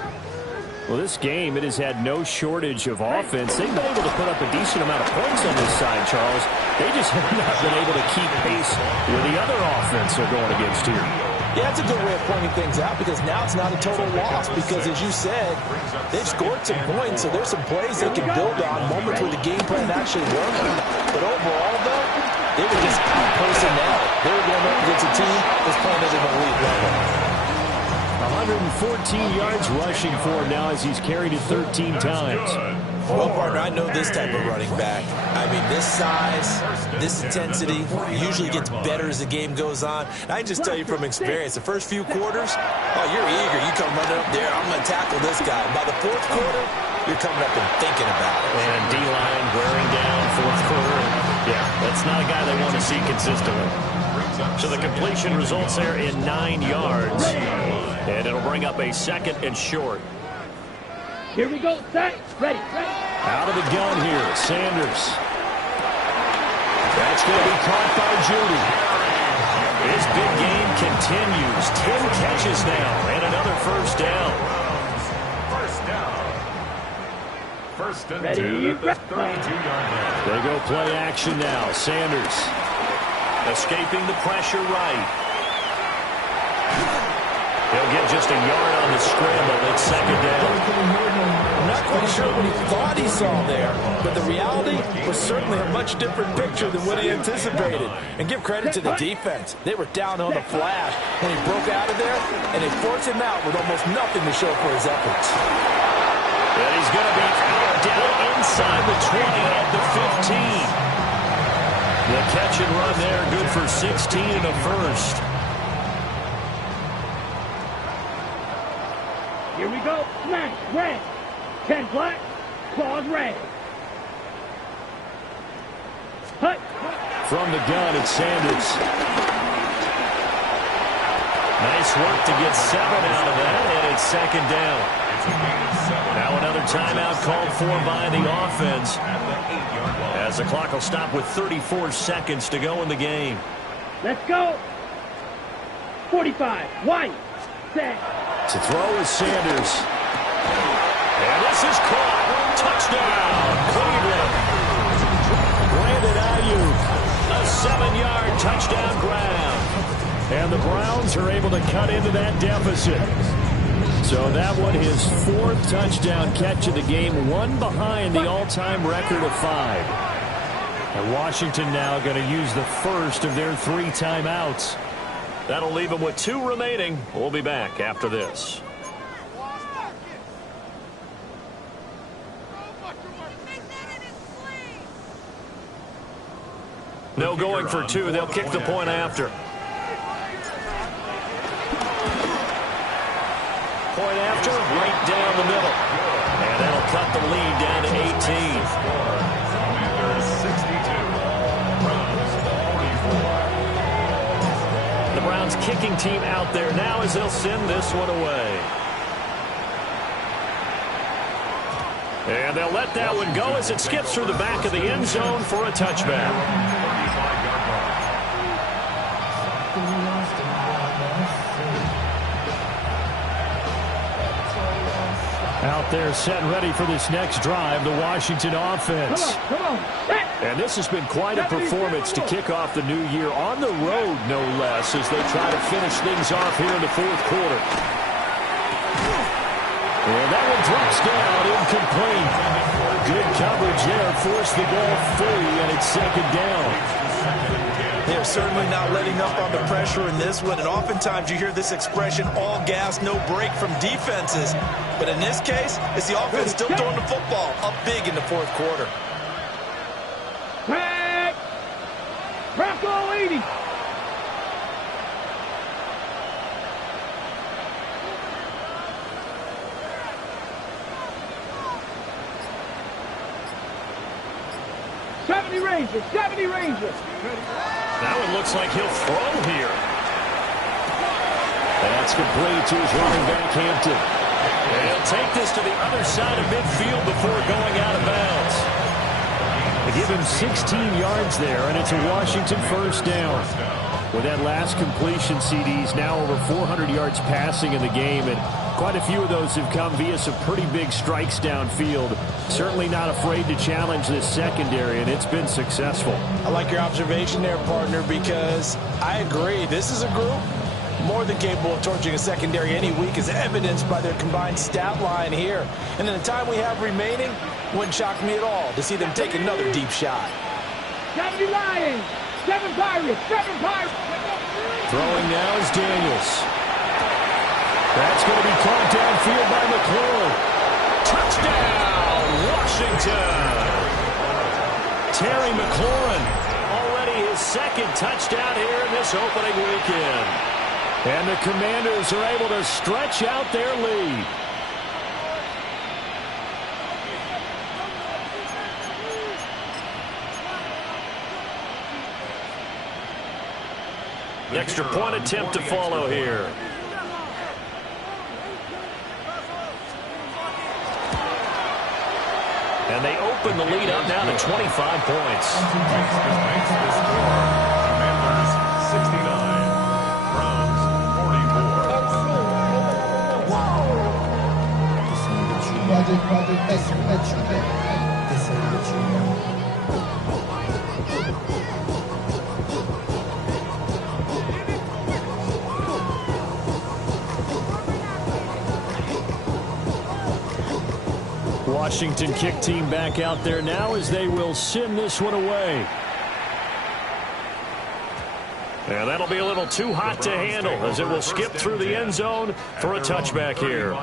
Well, this game, it has had no shortage of offense. They've been able to put up a decent amount of points on this side, Charles. They just have not been able to keep pace with the other offense they're going against here. Yeah, that's a good way of pointing things out because now it's not a total loss because, as you said, they've scored some points, so there's some plays they can build on, moments where the game plan actually worked. But overall, though, they were just out-personnel. They were going up against a team that's playing at an elite level. 114 yards rushing for him now as he's carried it 13 times. Well, partner, I know this type of running back. I mean, this size, this intensity usually gets better as the game goes on. And I can just tell you from experience, the first few quarters, oh, you're eager. You come running up there, I'm going to tackle this guy. By the fourth quarter, you're coming up and thinking about it. And D-line wearing down fourth quarter. Yeah, that's not a guy they want to see consistently. So the completion results there in 9 yards. And it'll bring up a 2nd and short. Here we go. Set. Ready. Out of the gun here, Sanders. That's going to be caught by Judy. His big game continues. 10 catches now and another first down. First and 10 at the 32-yard line. They go play action now. Sanders escaping the pressure right. He'll get just a yard on the scramble. It's 2nd down. I'm not quite sure what he thought he saw there, but the reality was certainly a much different picture than what he anticipated. And give credit to the defense. They were down on the flash when he broke out of there, and they forced him out with almost nothing to show for his efforts. And he's going to be out down inside the 20 at the 15. The catch and run there, good for 16 and a first. Here we go. Smash. Red. 10 black. Claws red. Hut. From the gun, it's Sanders. Nice work to get 7 out of that, and it's 2nd down. Now another timeout called for by the offense, as the clock will stop with 34 seconds to go in the game. Let's go. 45. White. Set. To throw is Sanders. And this is caught. Touchdown, Cleveland. Brandon Ayuk, a 7-yard touchdown grab. And the Browns are able to cut into that deficit. So that one, his 4th touchdown catch of the game, one behind the all-time record of 5. And Washington now going to use the first of their 3 timeouts. That'll leave them with 2 remaining. We'll be back after this. No going for 2. They'll kick the point after. Point after, right down the middle. And that'll cut the lead down to 18. The Browns kicking team out there now as they'll send this one away. And they'll let that one go as it skips through the back of the end zone for a touchback. Out there set and ready for this next drive, the Washington offense. Come on. And this has been quite a performance to kick off the new year on the road, no less, as they try to finish things off here in the 4th quarter. And that one drops down, incomplete. Good coverage there, forced the ball free, and it's 2nd down. They're certainly not letting up on the pressure in this one, and oftentimes you hear this expression, all gas, no break from defenses. But in this case, it's the offense still throwing the football up big in the 4th quarter. Back. Bronco 80. '70 Rangers. Now it looks like he'll throw here. That's complete to his running back, Hampton. And he'll take this to the other side of midfield before going out of bounds. They give him 16 yards there, and it's a Washington first down. With that last completion, CDs now over 400 yards passing in the game, and quite a few of those have come via some pretty big strikes downfield. Certainly not afraid to challenge this secondary, and it's been successful. I like your observation there, partner, because I agree. This is a group More than capable of torching a secondary any week, as evidenced by their combined stat line here. And in the time we have remaining, wouldn't shock me at all to see them take another deep shot. 70 Lions, 7 Pirates, 7 Pirates. Throwing now is Daniels. That's going to be caught downfield by McLaurin. Touchdown, Washington. Terry McLaurin, already his second touchdown here in this opening weekend. And the Commanders are able to stretch out their lead. Extra point attempt to follow here. And they open the lead up now to 25 points. The score, Commanders 69, Browns 44. Washington kick team back out there now as they will send this one away. And that'll be a little too hot to handle as it will skip through the end zone for a touchback here.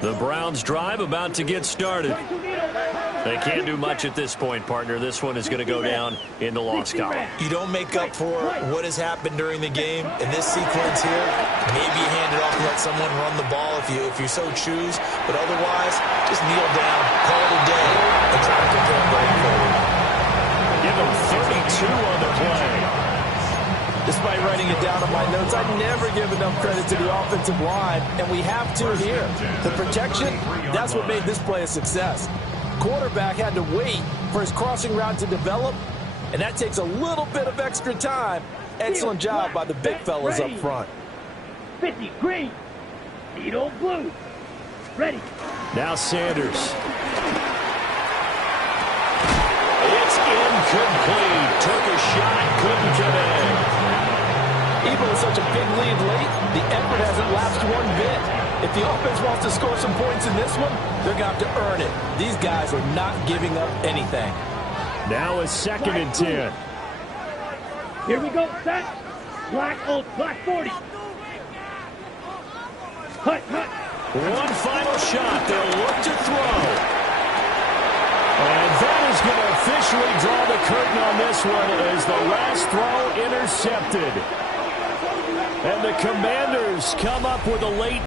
The Browns drive about to get started. They can't do much at this point, partner. This one is going to go down in the loss column. You don't make up for what has happened during the game. In this sequence here, maybe you hand it off and let someone run the ball if you so choose. But otherwise, just kneel down, call it a day, and try to prepare going forward. Give them 32 on the play. Despite writing it down on my notes, I never give enough credit to the offensive line, and we have to here. The protection, that's what made this play a success. Quarterback had to wait for his crossing route to develop, and that takes a little bit of extra time. Excellent job by the big fellas up front. 50 green, needle blue, ready. Now Sanders. It's incomplete. Took a shot, couldn't connect. Even with such a big lead late, the effort hasn't lapsed one bit. If the offense wants to score some points in this one, they're going to have to earn it. These guys are not giving up anything. Now a 2nd and 10. Here we go, set. Black 40. Hut. One final shot. They'll look to throw. And that is going to officially draw the curtain on this one as the last throw intercepted. And the Commanders come up with a late